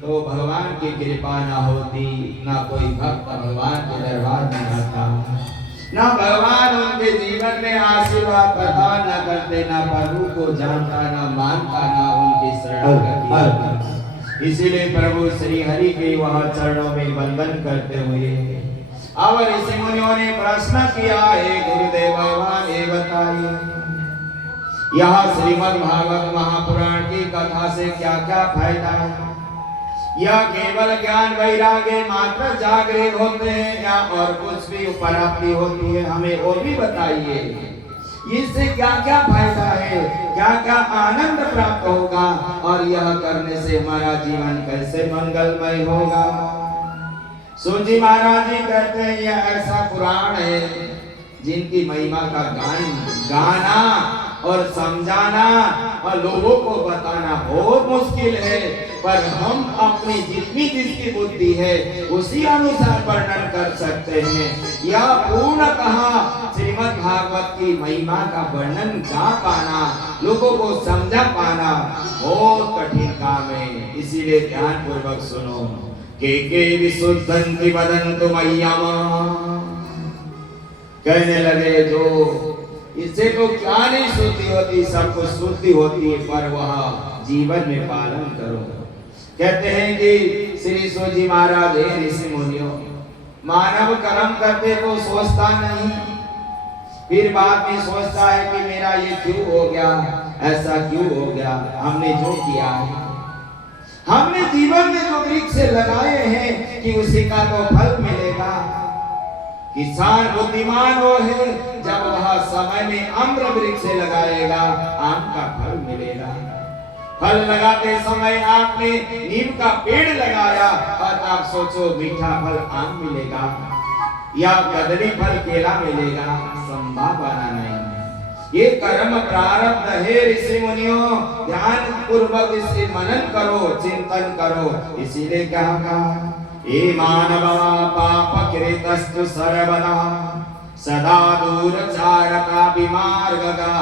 तो भगवान की कृपा ना होती, ना कोई भक्त भगवान के दरबार में आता, ना भगवान उनके जीवन में आशीर्वाद प्रदान न करते, ना प्रभु को जानता, ना मानता, ना उनकी शरणागति। इसीलिए प्रभु श्री हरि के वह चरणों में वंदन करते हुए और ऋषि मुनियों ने प्रश्न किया, हे गुरुदेव भगवान ये बताइए, यह श्रीमद् भागवत महापुराण की कथा से क्या क्या फायदा है? यह केवल ज्ञान वैराग्य मात्र जागृत होते हैं या और कुछ भी प्राप्ति होती है? हमें वो भी बताइए। इससे क्या क्या फायदा है, क्या क्या आनंद प्राप्त होगा और यह करने से हमारा जीवन कैसे मंगलमय होगा? सूजी महाराज जी कहते हैं यह ऐसा पुराण है जिनकी महिमा का गाना और समझाना और लोगों को बताना बहुत मुश्किल है, पर हम अपनी जितनी जिसकी बुद्धि है उसी अनुसार वर्णन कर सकते हैं। यह पूर्णतः श्रीमद् भागवत की महिमा का वर्णन गा पाना, लोगों को समझा पाना बहुत कठिन काम है। इसीलिए ध्यान पूर्वक सुनो। के विशुद्धन्ति वदन्तु मय्यम, कहने लगे जो इससे तो क्या नहीं शुद्धि होती, सब कुछ शुद्धि होती है, पर वह जीवन में पालन करो। कहते हैं कि श्री सूजी महाराज ऋषि मुनियों, मानव कर्म करते तो सोचता नहीं, फिर बाद में सोचता है कि मेरा ये क्यों हो गया, ऐसा क्यों हो गया। हमने जो किया है, हमने जीवन में जो वृक्ष लगाए हैं कि उसी का तो फल मिलेगा। किसान बुद्धिमान वो है जब वह समय में अम्र वृक्ष लगाएगा, आम का फल मिलेगा। फल लगाते समय आपने नीम का पेड़ लगाया और आप सोचो मीठा फल आम मिलेगा या कदली फल केला मिलेगा, संभावना नहीं। ये कर्म प्रारब्ध है ऋषि मुनियों, ध्यान पूर्वक इसे मनन करो, चिंतन करो। इसीलिए क्या कहा, ये मानवा पाप कृतस्तु सर्वदा सदा दूरचारता विमार्गगा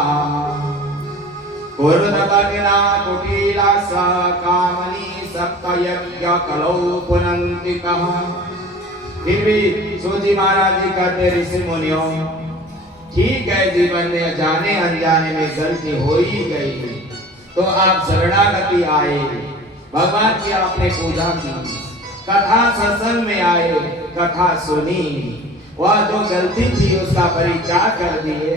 कुरुदवग्ना कुटिला सा कामनी सप्तयज्ञ कलौ पुनन्ति कहा। फिर भी सूजी महाराज जी कहते ऋषि मुनियों, ठीक है जीवन में जाने अनजाने में गलती हो ही गई, तो आप शरणागति आए, भगवान की आपने पूजा की, कथा सत्संग में आए, कथा सुनी, वह जो गलती थी उसका परित्याग कर दिए,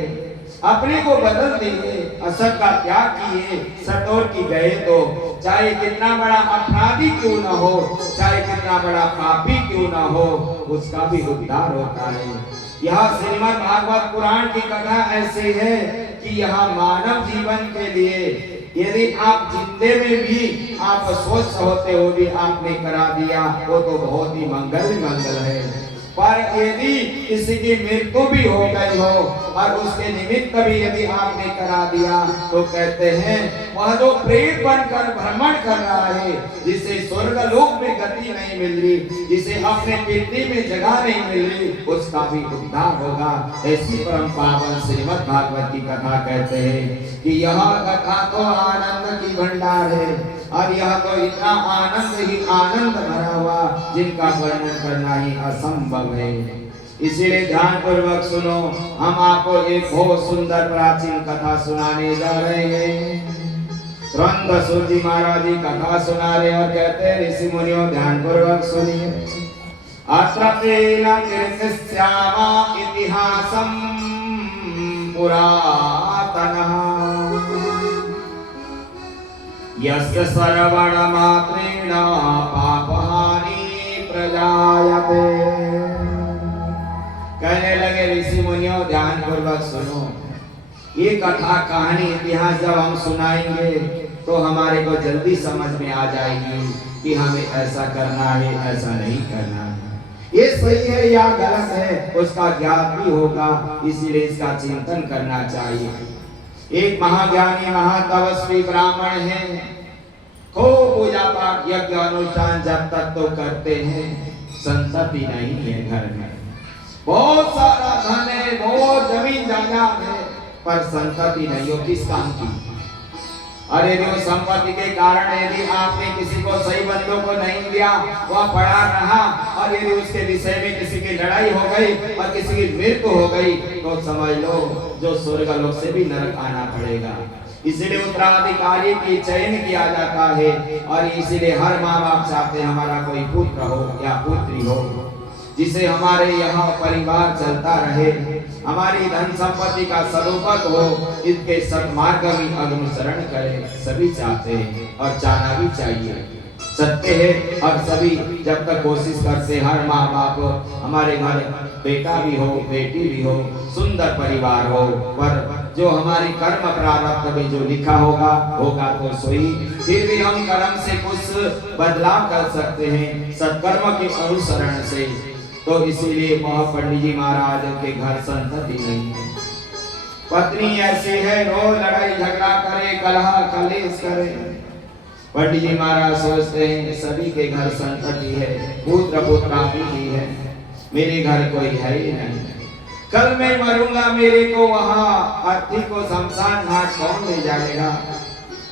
अपने को बदल दिए, असत का त्याग किए, सतोर की गए, तो चाहे कितना बड़ा अपराधी क्यों न हो, चाहे कितना बड़ा पापी क्यों न हो, उसका भी उद्धार होता है। यह श्रीमद् भागवत पुराण की कथा ऐसी है कि यह मानव जीवन के लिए यदि आप जिंदे में भी आप स्वस्थ होते हो भी आपने करा दिया, वो तो बहुत ही मंगल है। पर यदि किसी की मृत्यु भी हो गई हो और उसके निमित्त भी यदि आपने करा दिया, तो कहते हैं वह जो प्रेत बनकर भ्रमण कर रहा है, जिसे स्वर्ग लोक में गति नहीं मिल रही, जिसे अपने पृथ्वी में जगह नहीं मिल रही, उसका भी उद्धार होगा। ऐसी परम पावन श्रीमद् भागवत की कथा कहते हैं कि यह कथा तो आनंद की भंडार है और यह तो इतना आनंद ही आनंद भरा हुआ जिनका वर्णन करना ही असंभव है। इसीलिए ध्यान पूर्वक सुनो, हम आपको एक बहुत सुंदर प्राचीन कथा सुनाने जा रहे हैं। तुरंत सूजी महाराज जी कथा सुना रहे और कहते हैं ऋषि मुनियों ध्यान पूर्वक सुनिए। अत्र तेन कीर्तिस्यामा इतिहासं पुरातनः यस्य श्रवण मात्रेण पापहानि प्रजायते। कहने लगे ऋषि मुनियों ध्यान पूर्वक सुनो, ये कथा कहानी इतिहास जब हम सुनाएंगे तो हमारे को जल्दी समझ में आ जाएगी कि हमें ऐसा करना है, ऐसा नहीं करना है, ये सही है या गलत है, उसका ज्ञान भी होगा। इसीलिए इसका चिंतन करना चाहिए। एक महाज्ञानी महातपस्वी ब्राह्मण है, खूब पूजा पाठ यज्ञ अनुष्ठान जब तक तो करते हैं, संतति नहीं है घर में, बहुत सारा धन है, बहुत जमीन जायदाद है, पर संतति नहीं हो। किस काम की? अरे जो संपत्ति के कारण यदि आपने किसी को सही बंदों को नहीं दिया, वह पड़ा रहा, और यदि उसके विषय में किसी की लड़ाई हो गई और किसी की मृत्यु हो गई, तो समझ लो जो स्वर्ग लोक से भी नरक आना पड़ेगा। इसीलिए उत्तराधिकारी की चयन किया जाता है, और इसीलिए हर माँ बाप चाहते हमारा कोई पुत्र हो या पुत्री हो, जिसे हमारे यहाँ परिवार चलता रहे, हमारी धन संपत्ति का सदुपयोग हो, इसके सन्मार्ग में अनुसरण करें, सभी चाहते हैं और चाहना भी चाहिए। सत्य है, और सभी जब तक कोशिश करते, हर माँ बाप हमारे घर बेटा भी हो बेटी भी हो, सुंदर परिवार हो, पर जो हमारी कर्म प्रारब्ध में जो लिखा होगा तो सोई। फिर भी हम कर्म से कुछ बदलाव कर सकते हैं सत्कर्म के अनुसरण से। तो इसीलिए पंडित जी महाराज के घर संतति नहीं है। पत्नी ऐसी है, रोज लड़ाई झगड़ा करे, कलह कलेश करे। पंडित जी महाराज सोचते हैं सभी के घर संतति है, पुत्र पुत्रादि भी है, मेरे घर कोई है ही नहीं। कल मैं मरूंगा, मेरे को वहाँ अर्थी को शमशान घाट कौन ले जाएगा,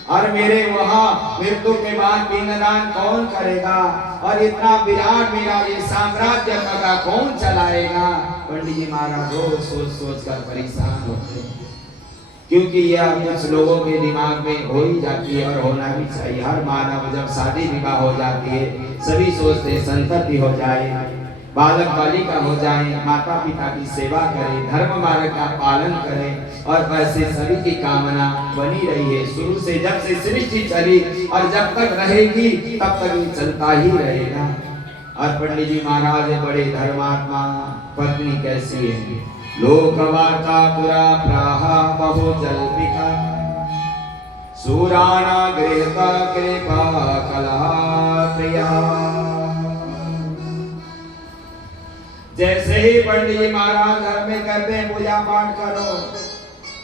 और मेरे वहाँ मृत्यु के बाद पिंडदान कौन करेगा, और इतना विराट मेरा ये साम्राज्य का कौन चलाएगा। पंडित जी महाराज रोज सोच सोच कर परेशान होते हैं, क्योंकि यह कुछ लोगों के दिमाग में हो ही जाती है, और होना भी चाहिए। हर मानव जब शादी विवाह हो जाती है, सभी सोचते हैं संतति हो जाए, बालक बालिका हो जाए, माता पिता की सेवा करें, धर्म मार्ग का पालन करें, और वैसे सभी की कामना बनी रही है शुरू से, जब से सृष्टि चली, और जब तक रहेगी तब तक ये चलता ही रहेगा। और पंडित जी महाराज बड़े धर्मात्मा। पत्नी कैसी है? लोकवार्ता पुरा प्राहा बहु जल्पिका, सुराना गृहता कृपा कला प्रिया। जैसे ही पंडित जी महाराज घर में कहते हैं पूजा पाठ करो,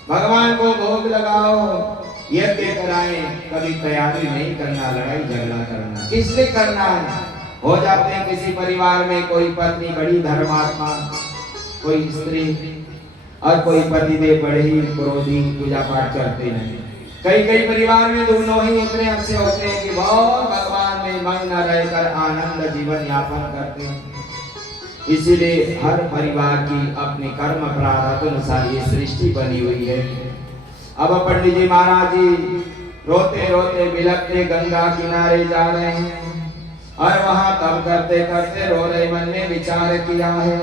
भगवान को भोग लगाओ, यज्ञ कराएं, कभी तैयारी नहीं करना, लड़ाई झगड़ा करना। किस लिए करना है? हो जाते हैं किसी परिवार में कोई पत्नी बड़ी धर्मात्मा, कोई स्त्री, और कोई पतिदेव बड़े ही क्रोधी, पूजा पाठ करते नहीं। कई परिवार में दोनों ही इतने अच्छे होते हैं कि बहुत भगवान में मग्न रहकर आनंद जीवन यापन करते हैं। इसीलिए हर परिवार की अपने कर्म प्रारब्ध अनुसार ये सृष्टि बनी हुई है। अब पंडित जी महाराज जी रोते रोते बिलखते गंगा किनारे जा रहे हैं, और वहां तब करते करते रो रहे, मन में विचार किया है।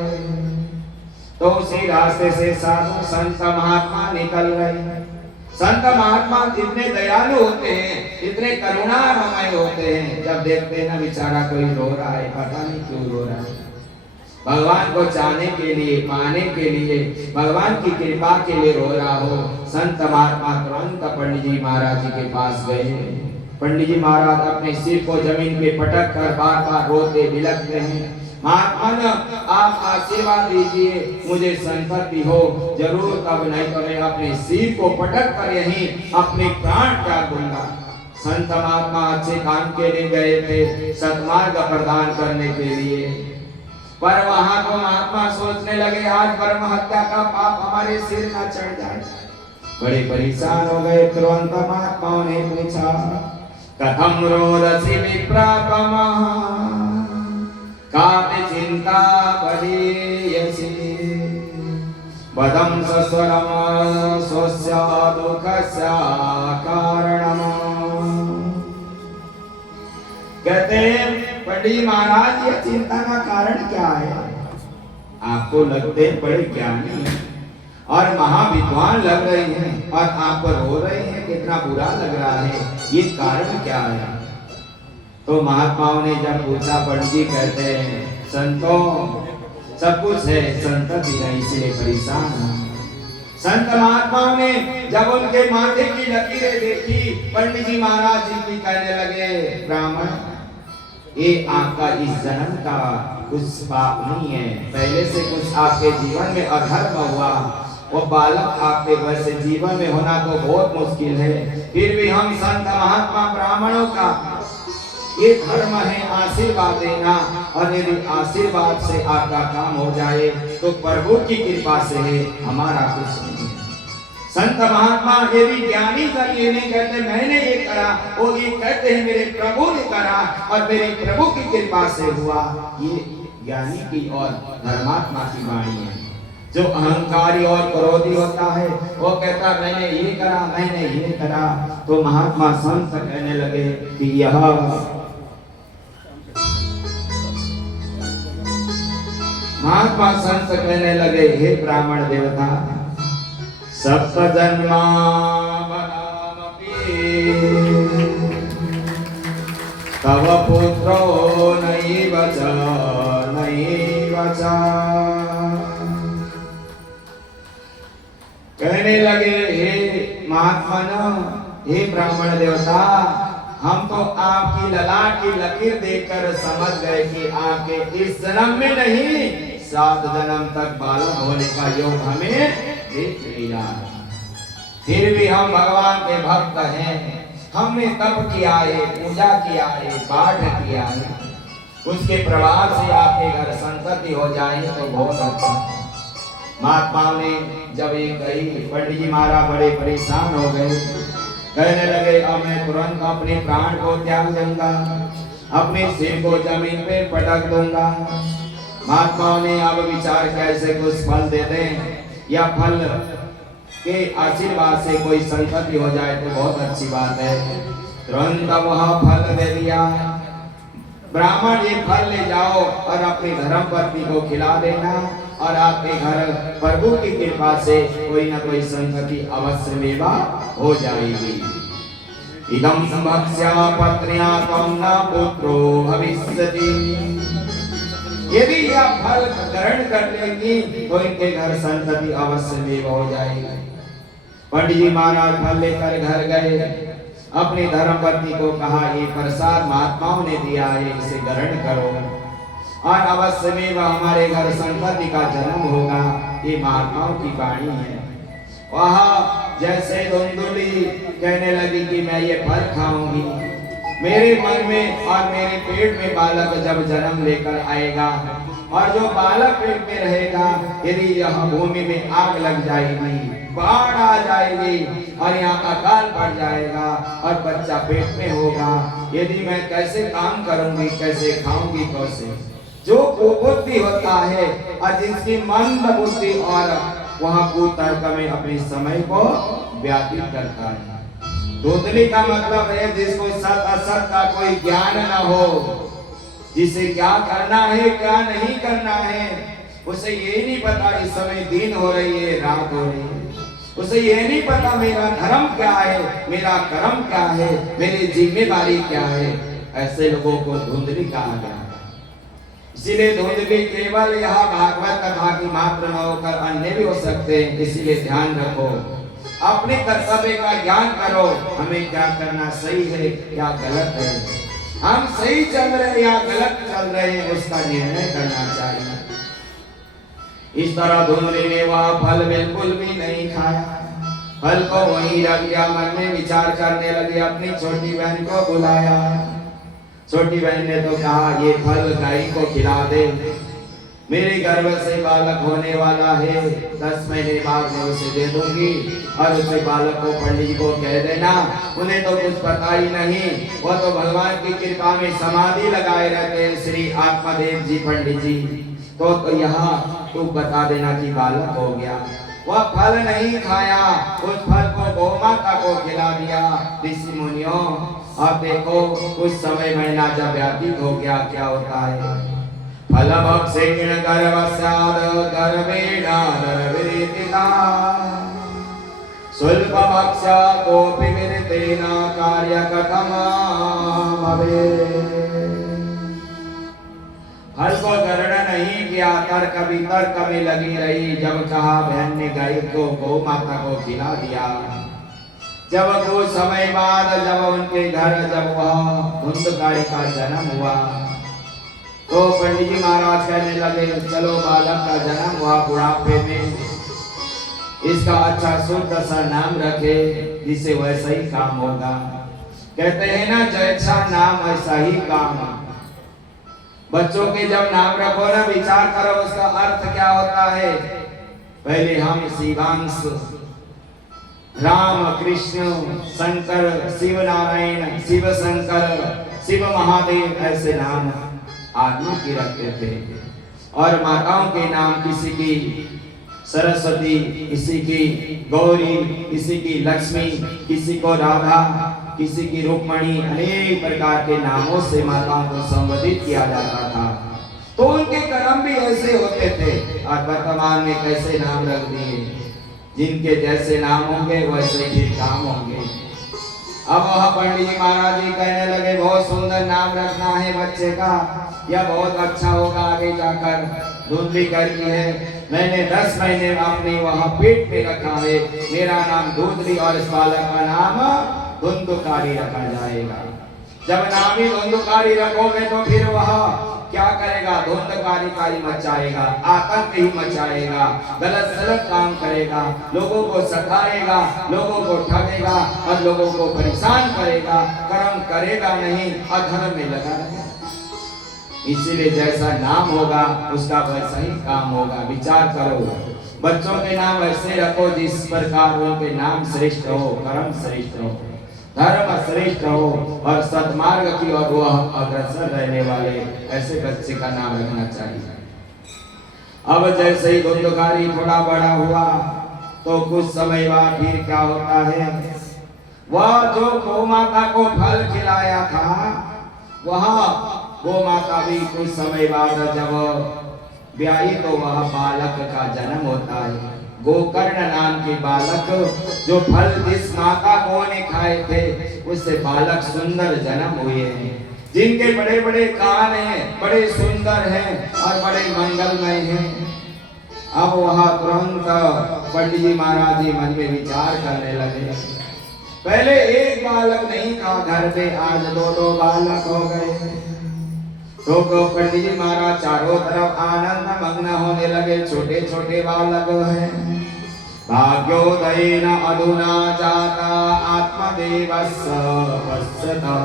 तो उसी रास्ते से साधु संत महात्मा निकल रहे हैं। संत महात्मा इतने दयालु होते हैं, इतने करुणामय होते हैं, जब देखते हैं ना बेचारा कोई रो रहा है, पता नहीं क्यों रो रहा है, भगवान को चाहने के लिए, पाने के लिए, भगवान की कृपा के लिए रो रहा हो, संत महात्मा तुरंत पंडित जी महाराज जी के पास गए। पंडित जी महाराज अपने सिर को जमीन पे पटक कर बार बार रोते बिलखते हैं, महात्मा आप आशीर्वाद दीजिए, मुझे संपत्ति हो जरूर, तब नहीं तो मैं अपने सिर को पटक कर यहीं अपने प्राण त्याग दूंगा। संत महात्मा अच्छे काम के लिए गए थे, सत्मार्ग प्रदान करने के लिए, पर वहां तो महात्मा सोचने लगे आज परम हत्या का पाप हमारे सिर न चढ़ जाए। बड़े परेशान हो गए। तुरंत महात्माओं ने पूछा, कथम रोदसी विप्रात्मा, कापि चिंता बलीयसि, वदं सस्वरम स्वस्य दुःखस्य कारणम्। कहते हैं पंडित महाराज ये चिंता का कारण क्या है? आपको लगते बड़े ज्ञानी और महाविद्वान लग रहे हैं, और आप रो रहे हैं, कितना बुरा लग रहा है, ये कारण क्या है? तो महात्माओं ने जब पूछा, पंडित जी कहते हैं संतों सब कुछ है, संतति नहीं, इसलिए परेशान है। संत महात्माओं ने जब उनके माथे की लकीरें देखी, पंडित जी महाराज जी की कहने लगे, ब्राह्मण ये आपका इस जन्म का कुछ पाप नहीं है, पहले से कुछ आपके जीवन में अधर्म हुआ, वो बालक आपके वैसे जीवन में होना तो बहुत मुश्किल है, फिर भी हम संत महात्मा ब्राह्मणों का ये धर्म है आशीर्वाद देना, और यदि आशीर्वाद से आपका काम हो जाए तो प्रभु की कृपा से है, हमारा कुछ नहीं है। संत महात्मा यदि ज्ञानी जन ये नहीं कहते मैंने ये करा, वो ये कहते हैं मेरे प्रभु ने करा और मेरे प्रभु की कृपा से हुआ। ये ज्ञानी की और धर्मात्मा की वाणी है। जो अहंकारी और क्रोधी होता है वो कहता मैंने ये करा, मैंने ये करा, तो महात्मा संत कहने लगे कि यह महात्मा संत कहने लगे, हे ब्राह्मण देवता, सप्त जन्मा तव पुत्रो नैव च नैव च। कहने लगे, हे महात्मा, हे ब्राह्मण देवता, हम तो आपकी ललाट की लकीर देखकर समझ गए कि आपके इस जन्म में नहीं 7 जन्म तक बालक होने का योग हमें देख लिया। फिर भी हम भगवान के भक्त हैं, हमने तप किया है, पूजा किया है, पाठ किया है, उसके प्रभाव से आपके घर संतति हो जाए तो बहुत अच्छा। महात्माओं ने जब ये कही, पंडित जी महाराज बड़े परेशान हो गए, कहने लगे अब मैं तुरंत अपने प्राण को त्याग दूंगा, अपने सिर को जमीन पे पटक दूंगा। महात्माओं ने अब विचार कैसे कुछ फल दे दें, या फल के आशीर्वाद से कोई संतति हो जाए तो बहुत अच्छी बात है। तुरंत वह फल दे दिया, ब्राह्मण ये फल ले जाओ और अपनी धर्म पत्नी को खिला देना, और आपके घर प्रभु की कृपा से कोई न कोई संगति अवश्य मेवा हो जाएगी। इदं भक्ष्या पत्न्या त्वं न पुत्रो भविष्यति। यदि यह फल ग्रहण कर लेंगी तो इनके घर संतति अवश्य मेवा हो जाएगी। पंडित जी महाराज फल लेकर घर गए, अपनी धर्मपत्नी को कहा ये प्रसाद महात्माओं ने दिया है, इसे ग्रहण करो और अवश्य में वह हमारे घर संतति का जन्म होगा। ये महात्माओं की वाणी है। वह जैसे धुंधुली कहने लगी कि मैं ये फल खाऊंगी, मेरे मन में और मेरे पेट में बालक जब जन्म लेकर आएगा, और जो बालक पेट में रहेगा, यदि यह भूमि में आग लग जाएगी, बाढ़ आ जाएगी और यहाँ अकाल पड़ जाएगा और बच्चा पेट में होगा, यदि मैं कैसे काम करूंगी, कैसे खाऊंगी, कैसे। जो कुबुद्धि होता है और जिसकी मंद बुद्धि और वह कुतर्क में अपने समय को व्यतीत करता है। धुंधली का मतलब है जिसको सत असत का कोई ज्ञान न हो, जिसे क्या करना है क्या नहीं करना है, उसे ये नहीं पता इस समय दिन हो रही है रात हो रही है, उसे ये नहीं पता मेरा धर्म क्या है, मेरा कर्म क्या है, मेरी जिम्मेदारी क्या है। ऐसे लोगों को धुंधली कहा गया। इसीलिए धुंधली केवल यह भागवत कथा की मात्र न होकर अन्य भी हो सकते हैं। इसीलिए ध्यान रखो, अपने कर्तव्य का ज्ञान करो, हमें क्या करना सही है क्या गलत है, हम सही चल रहे हैं या गलत चल रहे हैं, उसका निर्णय करना चाहिए। इस तरह धुंधली ने वह फल बिल्कुल भी नहीं खाया, फल को वहीं रख दिया, मन में विचार करने लगी। अपनी छोटी बहन को बुलाया, छोटी बहन ने तो कहा ये फल गाय को खिला दे, मेरे गर्भ से बालक होने वाला है, 10 महीने बाद मैं उसे दे दूंगी और उसे बालक को पंडित जी को कह देना, उन्हें तो कुछ पता ही नहीं, वो तो भगवान की कृपा में समाधि लगाए रहते हैं श्री आत्मदेव जी पंडित जी, तो यहाँ तू बता देना कि बालक हो गया। वह फल नहीं खाया, उस फल को गौ माता को खिला दिया। ऋषि मुनियों अब देखो कुछ समय महीना जब व्यतीत हो गया, क्या होता है, फल भक्षेण गर्भस्याद गर्भेणादरवेदिता स्वल्प भक्ष्य कोपि विरतेन कार्य कथम भवेत्। हल को गणना नहीं किया, तर्क वितर्क में लगी रही। जब कहा बहन ने गाय को गौ माता को खिला दिया। जब कुछ समय बाद जब उनके घर जब वह धुंधकारी का जन्म हुआ तो पंडित जी महाराज कहने लगे चलो बालक का जन्म हुआ बुढ़ापे में, इसका अच्छा शुद्ध सा नाम रखे जिससे वैसा ही काम होगा। कहते हैं ना जैसा नाम वैसा ही काम। बच्चों के जब नाम रखो ना विचार करो उसका अर्थ क्या होता है। पहले हम शिवांश, राम, कृष्ण, शंकर, शिव नारायण, शिव शंकर, शिव महादेव ऐसे नाम आदमी के रखते थे। और माताओं के नाम किसी की सरस्वती, किसी की गौरी, किसी की लक्ष्मी, किसी को राधा, किसी की रुक्मणी, अनेक प्रकार के नामों से माताओं को संबोधित किया जाता था। तो उनके कर्म भी ऐसे होते थे। और वर्तमान में कैसे नाम रख दिए, जिनके जैसे नाम होंगे वैसे ही काम होंगे। अब वह पंडित जी महाराज जी कहने लगे बहुत सुंदर नाम रखना है बच्चे का, यह बहुत अच्छा होगा आगे जाकर। धुंधली करनी है, मैंने 10 महीने अपने वहाँ पेट में रखा है, मेरा नाम धुंधली और इस बालक का नाम धुंधकारी रखा जाएगा। जब नाम ही धुंधकारी रखोगे तो फिर वह क्या करेगा, धुंधकारी का ही मचाएगा, आतंक ही मचाएगा, गलत सलत काम करेगा, लोगों को सताएगा, लोगों को ठगेगा और लोगों को परेशान करेगा, कर्म करेगा नहीं, अधर्म में लगा रहेगा। इसीलिए जैसा नाम होगा उसका वैसा ही काम होगा। विचार करो, बच्चों के नाम ऐसे रखो जिस प्रकार उनके नाम श्रेष्ठ हो, कर्म श्रेष्ठ हो, धर्म श्रेष्ठ हो और सत्मार्ग की और वह अग्रसर रहने वाले ऐसे बच्चे का नाम रखना चाहिए। अब जैसे ही धुंधकारी थोड़ा बड़ा हुआ तो कुछ समय बाद फिर क्या होता है, वह जो गौ माता को फल खिलाया था वह गौ माता भी कुछ समय बाद जब ब्याही तो वह बालक का जन्म होता है। गोकर्ण नाम के बालक, जो फल जिस माता गौ ने खाए थे उससे बालक सुंदर जन्म हुए हैं, जिनके बड़े बड़े कान हैं, बड़े सुंदर हैं और बड़े मंगलमय हैं। अब वह तुरंत पंडित जी महाराज जी मन में विचार करने लगे। पहले एक बालक नहीं था घर पे, आज 2 बालक हो गए। तो पंडित जी महाराज चारों तरफ आनंद मग्न होने लगे। छोटे छोटे बालक हैं। भाग्योदयेन अधुना जाता आत्मदेवस्य पश्यता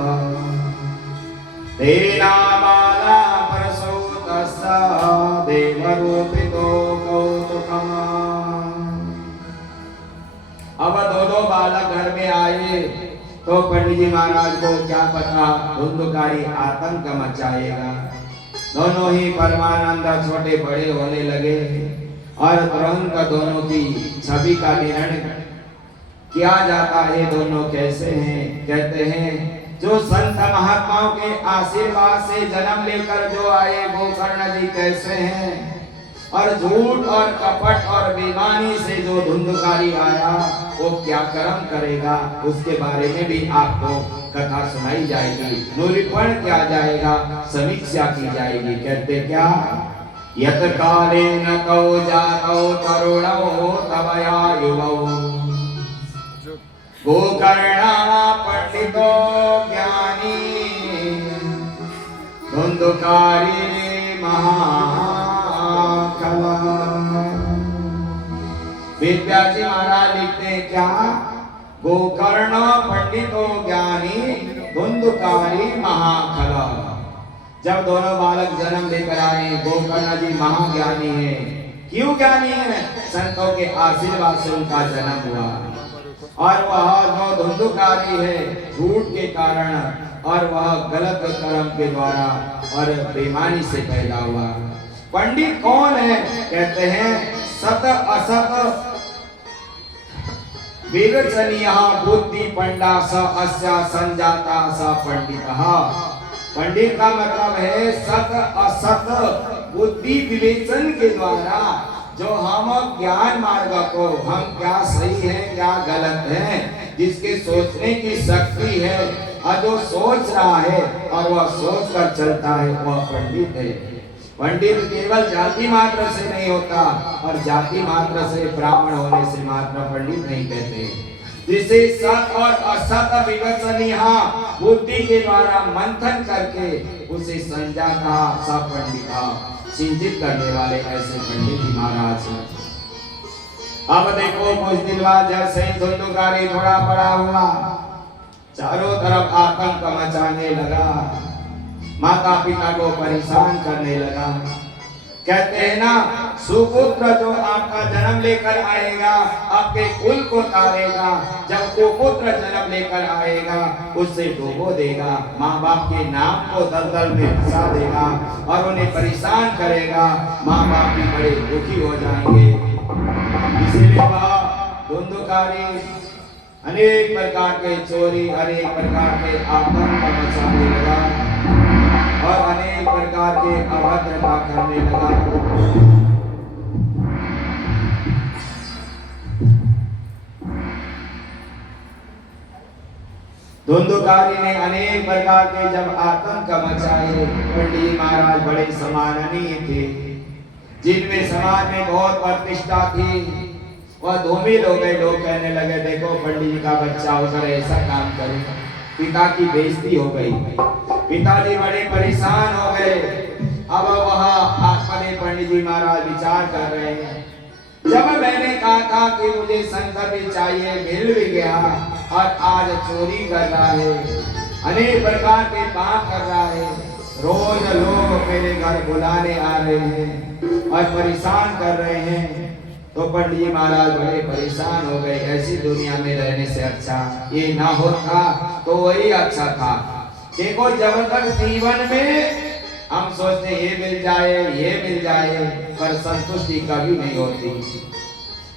तेना बाला प्रसूतस्य देवरूपितो कौतुकम्। अब 2 बालक घर में आए तो पंडित जी महाराज को क्या पता धुंधकारी आतंक मचाएगा। दोनों ही परमानंद छोटे बड़े होने लगे और तुरंत दोनों की छवि का निर्णय किया जाता है। दोनों कैसे हैं, कहते हैं जो संत महात्माओं के आशीर्वाद से जन्म लेकर जो आए गोकर्ण जी कैसे हैं, और झूठ और कपट और बेईमानी से जो धुंधकारी आया वो क्या कर्म करेगा, उसके बारे में भी आपको कथा सुनाई जाएगी, निरूपण किया जाएगा, समीक्षा की जाएगी। कहते क्या, यत कालेन कौ जातौ तरुणौ तवयायुवौ गोकर्णा पंडितो ज्ञानी धुंधकारी वेदव्यास महाराज लिखते हैं क्या, गोकर्ण पंडितो ज्ञानी धुंधकारी महाखल। जब दोनों बालक जन्म लेकर आए, गोकर्ण जी महाज्ञानी है। क्यों ज्ञानी है? संतों के आशीर्वाद से उनका जन्म हुआ। और वह जो धुंधकारी है झूठ के कारण और वह गलत कर्म के द्वारा और बेईमानी से पैदा हुआ। पंडित कौन है? कहते हैं सत असत विवेचनीय बुद्धि पंडा स अस्या संजाता स पंडितः। पंडित का मतलब है सत असत बुद्धि विवेचन के द्वारा जो हम ज्ञान मार्ग को, हम क्या सही है क्या गलत है, जिसके सोचने की शक्ति है और जो सोच रहा है और वह सोच कर चलता है वह पंडित है। पंडित केवल जाति मात्र से नहीं होता, और जाति मात्र से ब्राह्मण होने से मात्र पंडित नहीं कहते। जिसे सत और असत विवेचनीय बुद्धि के द्वारा मंथन करके उसे संजा कहा, सब पंडित सिंचित करने वाले ऐसे पंडित जी महाराज। अब देखो कुछ दिन बाद जैसे धुंधुकारी थोड़ा बड़ा हुआ, चारों तरफ आतंक मचाने लगा, माता पिता को परेशान करने लगा। कहते हैं ना, सुपुत्र जो आपका जन्म लेकर आएगा आपके कुल को तारेगा, जब कुपुत्र जन्म लेकर आएगा उससे डुबो देगा, माँ बाप के नाम को दलदल में फंसा देगा और उन्हें परेशान करेगा, माँ बाप भी बड़े दुखी हो जाएंगे। इसीलिए वह धुंधुकारी अनेक प्रकार के चोरी, अनेक प्रकार के आतंक मचाने लगा और अनेक प्रकार के अभद्रता करने लगा। धुंधुकारी ने अनेक प्रकार के जब आतंक मचाए, पंडित महाराज बड़े सम्माननीय थे, जिनमें समाज में बहुत प्रतिष्ठा थी, वह धूमिल हो गए। लोग कहने लगे देखो पंडित जी का बच्चा होकर ऐसा काम करे, पिता की बेइज्जती हो गई। पिताजी बड़े परेशान हो गए। अब वह आत्मदेव पंडित जी महाराज विचार कर रहे हैं, जब मैंने कहा था कि मुझे संपत्ति चाहिए, मिल भी गया, और आज चोरी कर रहा है, अनेक प्रकार के पाप कर रहा है, रोज लोग मेरे घर बुलाने आ रहे हैं और परेशान कर रहे हैं, तो पंडित जी महाराज बड़े परेशान हो गए। ऐसी दुनिया में रहने से अच्छा ये ना होता तो वही अच्छा था। देखो जब तक जीवन में हम सोचते ये मिल जाए, पर संतुष्टि कभी नहीं होती।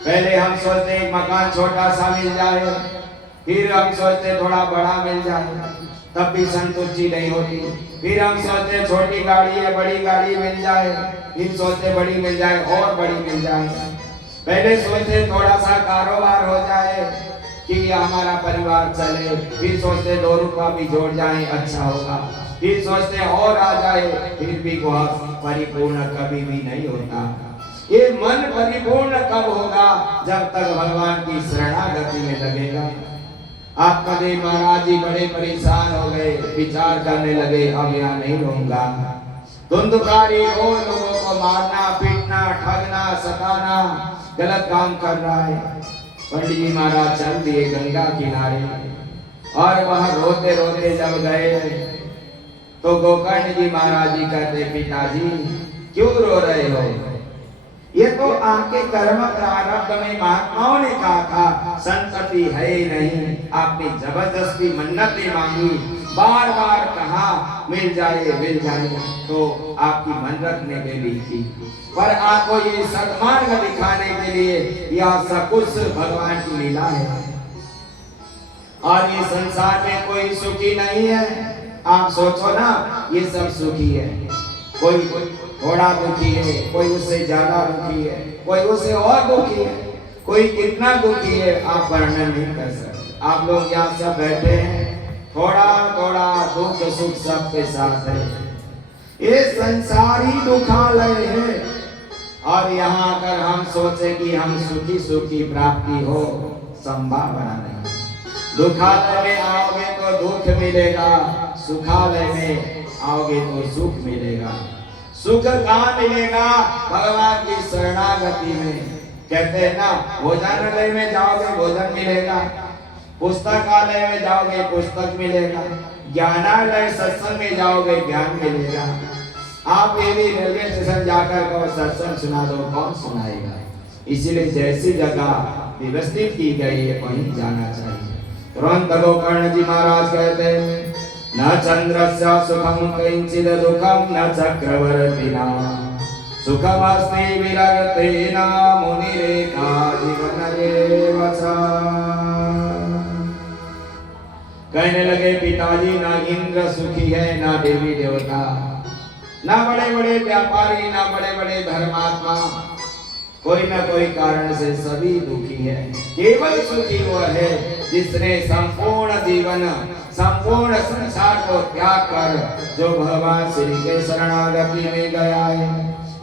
पहले हम सोचते एक मकान छोटा सा मिल जाए, फिर हम सोचते थोड़ा बड़ा मिल जाए, तब भी संतुष्टि नहीं होती। फिर हम सोचते छोटी गाड़ी है, बड़ी गाड़ी मिल जाए, फिर सोचते बड़ी मिल जाए और बड़ी मिल जाए। पहले सोचते थोड़ा सा कारोबार हो जाए कि हमारा परिवार चले, फिर सोचते 2 रुपया भी जोड़ जाए अच्छा होगा, फिर सोचते और आ जाए, फिर भी वह परिपूर्ण कभी भी नहीं होता। ये मन परिपूर्ण कब होगा? जब तक भगवान की शरणागति में लगेगा। आत्मदेव महाराज जी बड़े परेशान हो गए, विचार करने लगे अब यहाँ नहीं रहूंगा। धुंधुकारी और लोगों को मारना, पीटना, ठगना, सताना, गलत काम कर रहा है। पंडित जी महाराज चल दिए गंगा किनारे, और वह रोते रोते जब गए तो गोकर्ण जी महाराज जी कहते पिताजी क्यों रो रहे हो? ये तो आपके कर्म प्रारब्ध में महात्माओं ने कहा था संतति है ही नहीं, आपने जबरदस्ती मन्नतें मांगी, बार बार कहा मिल जाए, तो आपकी मन रखने के लिए थी, पर आपको ये सन्मार्ग दिखाने के लिए यह सब कुछ भगवान की लीला है। और ये संसार में कोई सुखी नहीं है। आप सोचो ना, ये सब सुखी है, कोई थोड़ा दुखी है, कोई उससे ज्यादा दुखी है, कोई उससे और दुखी है, कोई कितना दुखी है आप वर्णन नहीं कर सकते। आप लोग यहाँ सब बैठे हैं, थोड़ा थोड़ा दुख सुख सबके साथ है। ये संसारी दुखालय है, और यहाँ अगर हम सोचे कि हम सुखी सुखी प्राप्ति हो, संभावना नहीं। दुखालय में आओगे तो दुख मिलेगा, सुखालय में आओगे तो सुख मिलेगा। सुख कहाँ मिलेगा? भगवान की शरणागति में। कहते हैं ना, भोजनालय में जाओगे भोजन मिलेगा, पुस्तकालय में जाओगे पुस्तक मिलेगा, ज्ञानालय सत्संग में जाओगे ज्ञान मिलेगा। आप ये भी रेलवे स्टेशन जाकर कहो सत्संग सुना दो, कौन सुनाएगा? इसीलिए जैसी जगह व्यवस्थित की गई है वहीं जाना चाहिए। तुरंत गोकर्ण जी महाराज कहते हैं न चंद्रस्य सुखम किंचिद दुखम न चक्रवर्तिना सुखमस्ति विरक्तेन मुनिरेखा जीवनरेव च। कहने लगे पिताजी ना इंद्र सुखी है, ना देवी देवता, ना बड़े बड़े व्यापारी, ना बड़े बड़े धर्मात्मा, कोई ना कोई कारण से सभी दुखी है। केवल सुखी वो है जिसने संपूर्ण जीवन संपूर्ण संसार को त्याग कर जो भगवान श्री के शरणागति में गया है।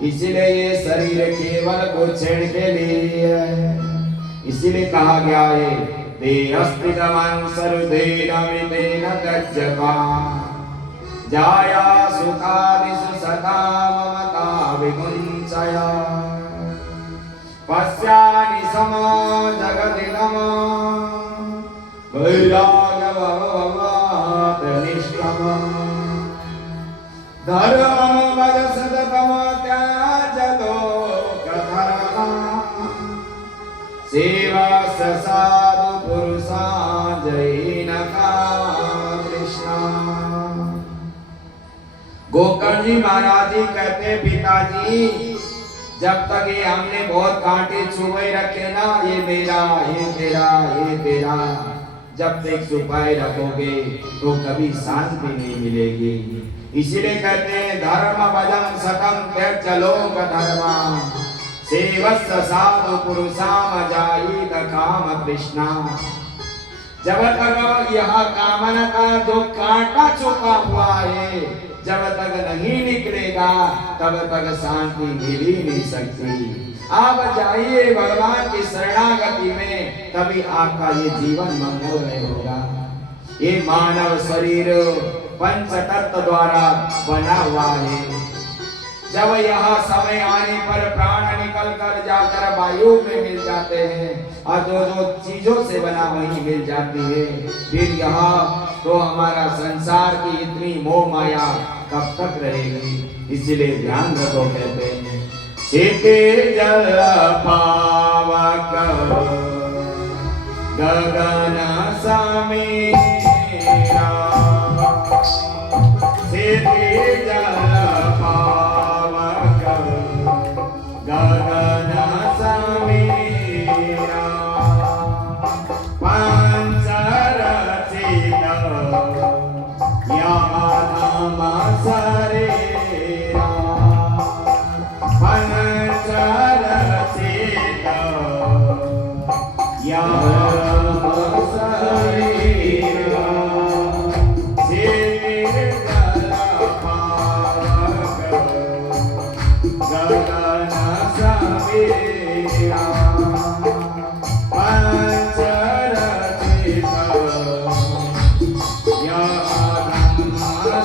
इसलिए ये शरीर केवल कुछेड़ के लिए है। इसीलिए कहा गया है देहस्थितमं सर्वदेनमितेन त्यज्यता जाया सुखादिषु सदा ममता विमुञ्चया पश्यानि समो जगदिदम् वैराग्यवववातनिष्ठम् धर्मं वद सततं त्याज लोकधर्मम् सेवा साधु पुरुषा जैनका कृष्णा। गोकर्ण जी महाराज जी कहते पिताजी जब तक ये हमने बहुत कांटे छुपे रखे ना ये मेरा ये तेरा ये तेरा, जब तक छुपाए रखोगे तो कभी शांति नहीं मिलेगी। इसीलिए कहते हैं धर्म बदम सकम त्यज लोक धर्मा सेवस्स साधु पुरुषाम जायेत काम कृष्णा। जब तक यह कामना का जो कांटा छुपा हुआ है जब तक नहीं निकलेगा तब तक शांति मिल ही नहीं सकती। आप जाइए भगवान की शरणागति में तभी आपका ये जीवन मंगलमय होगा। ये मानव शरीर पंच तत्व द्वारा बना हुआ है। जब यह समय आने पर प्राण निकल कर जाकर वायु में मिल जाते हैं और जो जो चीजों से बना वही मिल जाती है, फिर यह तो हमारा संसार की इतनी मोह माया कब तक रहेगी। इसीलिए ध्यान रखो कहते हैं चेते जल पावक गगन समीरा चेते जल पावक गगन समीरा पंचरचित यानम शरीरा पंचरचित यानम शरीरा चेतल पावक गगन समीरा पंचरचित यानम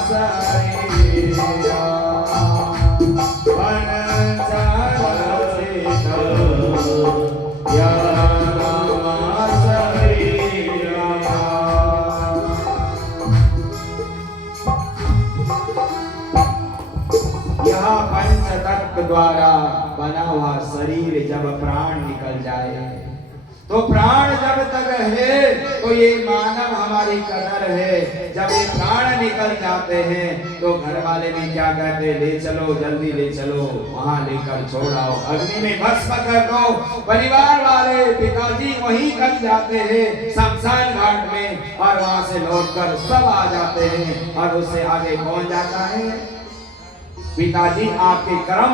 शरीरा पंचरचित यानम शरीरा। यह पंच तत्व द्वारा बना हुआ शरीर जब प्राण निकल जाए तो प्राण जब तक है तो ये मानव हमारी कदर है। जब ये प्राण निकल जाते हैं तो घर वाले भी क्या कहते हैं ले चलो जल्दी ले चलो वहां लेकर छोड़ाओ अग्नि में भस्म कर दो। परिवार वाले पिताजी वहीं कट जाते हैं शमशान घाट में और वहां से लौटकर सब आ जाते हैं और उससे आगे कौन जाता है? पिताजी आपके कर्म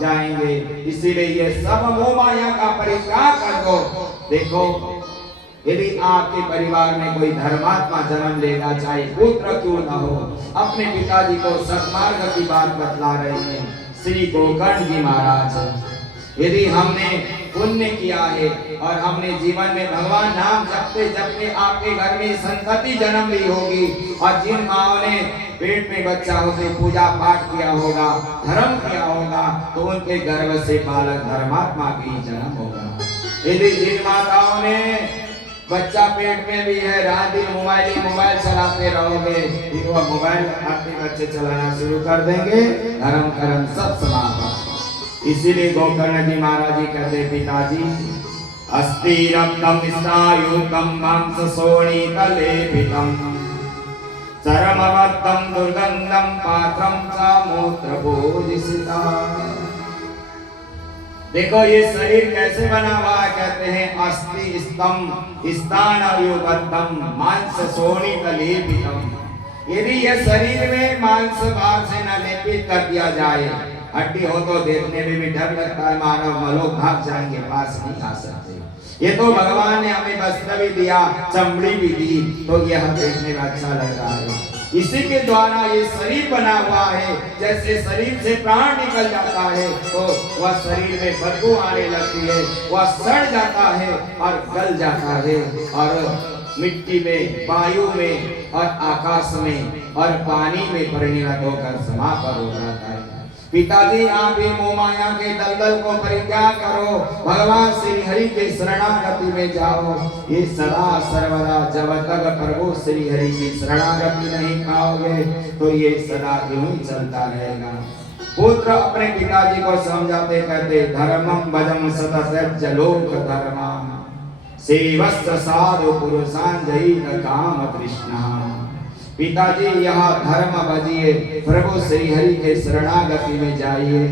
जाएंगे। इसीलिए ये सब मोह माया का परित्याग कर दो। देखो यदि आपके परिवार में कोई धर्मात्मा जन्म लेगा चाहे पुत्र क्यों न हो, अपने पिताजी को सत्मार्ग की बात बतला रहे हैं श्री गोकर्ण जी महाराज। यदि हमने पुण्य किया है और हमने जीवन में भगवान नाम जपते जपते आपके घर में संतति जन्म ली होगी और जिन माओ ने पेट में बच्चा होते पूजा पाठ किया होगा धर्म किया होगा तो उनके गर्भ से बालक धर्मात्मा की जन्म होगा। यदि जिन माताओं ने बच्चा पेट में भी है रात दिन मोबाइल चलाते रहोगे फिर वह मोबाइल आपके बच्चे चलाना शुरू कर देंगे, धर्म कर्म सब समाप्त। इसीलिए गोकर्ण जी महाराज जी कहते पिताजी अस्ति रक्तम स्नायुकम मांस शोणितलेपितम चरमवत्तम दुर्गंधम पात्रम सा मूत्र भोजिता। देखो ये शरीर कैसे बना हुआ है? कहते हैं अस्थि स्तम स्थान अयुगतम मांस शोणितलेपितम। यदि ये शरीर में मांस भाग से न लेपित कर दिया जाए हड्डी हो तो देखने में भी डर लगता है, मानव मलोक भाग जाएंगे, पास नहीं आ सकते। ये तो भगवान ने हमें वस्त्र भी दिया, चमड़ी भी दी, तो यह देखने में अच्छा लग रहा है। इसी के द्वारा ये शरीर बना हुआ है। जैसे शरीर से प्राण निकल जाता है तो वह शरीर में बदबू आने लगती है, वह सड़ जाता है और गल जाता है और मिट्टी में, वायु में और आकाश में और पानी में परिणत होकर समाप्त हो जाता है। पिताजी आप ही मोह माया के दलदल को परित्याग करो, भगवान श्री हरि के शरणागति में जाओ। ये सदा सर्वदा जब तक प्रभु श्री हरि की शरणागति नहीं पाओगे तो ये सदा यूं ही चलता रहेगा। पुत्र अपने पिताजी को समझाते कहते, धर्मम भजम सतत लोक धर्मम सेवस्त्र साधु पुरुषांजयी काम तृष्णा। पिताजी यह धर्म भजिए, प्रभु श्री हरि के शरणागति में जाइए,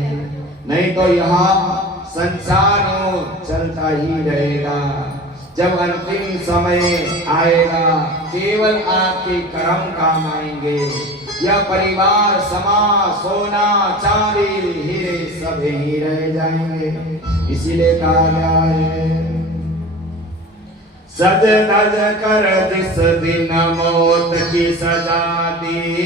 नहीं तो यह संसार चलता ही रहेगा। जब अंतिम समय आएगा केवल आपके कर्म काम आएंगे। यह परिवार, समाज, सोना चांदी हीरे सब ही रह जाएंगे। इसीलिए कहा गया है, सज धज कर जिस दिन मौत की सजा दी।